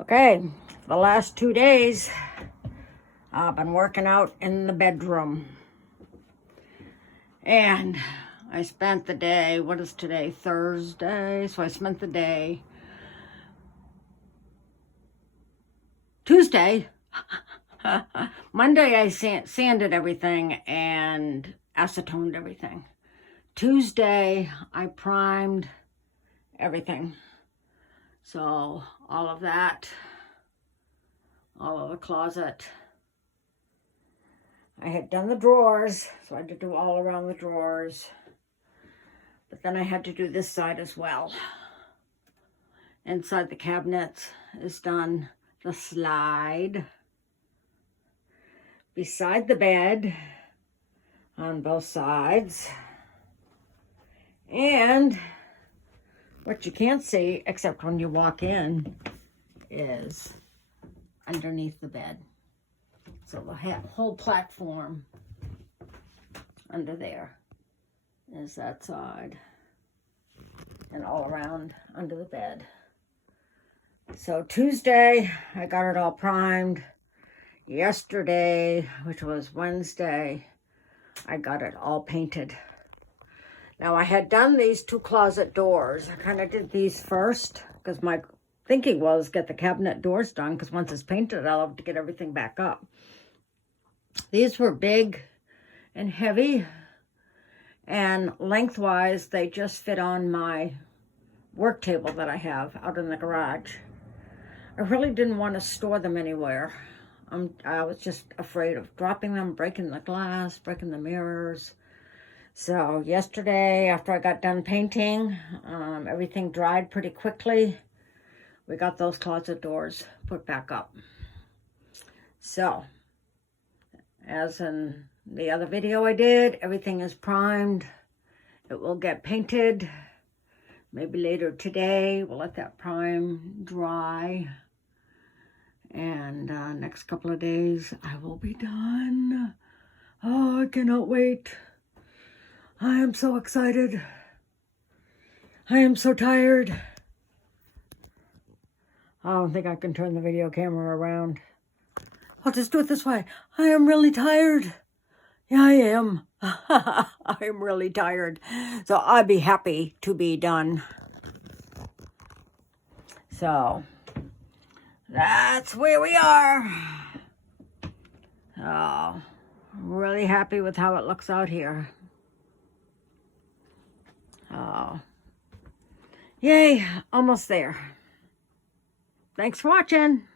Okay, the last 2 days, I've been working out in the bedroom. And I spent the day, what is today, Thursday? So I spent the day, Tuesday, Monday I sanded everything and acetoned everything. Tuesday, I primed everything. So all of that, all of the closet. I had done the drawers, so I had to do all around the drawers. But then I had to do this side as well. Inside the cabinets is done. The slide. Beside the bed on both sides. And what you can't see, except when you walk in, is underneath the bed. So the whole platform under there is that side and all around under the bed. So Tuesday, I got it all primed. Yesterday, which was Wednesday, I got it all painted. Now I had done these 2 closet doors. I kind of did these first because my thinking was get the cabinet doors done because once it's painted, I'll have to get everything back up. These were big and heavy, and lengthwise, they just fit on my work table that I have out in the garage. I really didn't want to store them anywhere. I was just afraid of dropping them, breaking the glass, breaking the mirrors. So yesterday, after I got done painting, everything dried pretty quickly. We got those closet doors put back up. So, as in the other video I did, everything is primed. It will get painted. Maybe later today, we'll let that prime dry. And next couple of days, I will be done. Oh, I cannot wait. I am so excited. I am so tired. I don't think I can turn the video camera around. I'll just do it this way. I am really tired. Yeah, I am. I am really tired. So I'd be happy to be done. So that's where we are. So I'm really happy with how it looks out here. Oh, yay, almost there. Thanks for watching.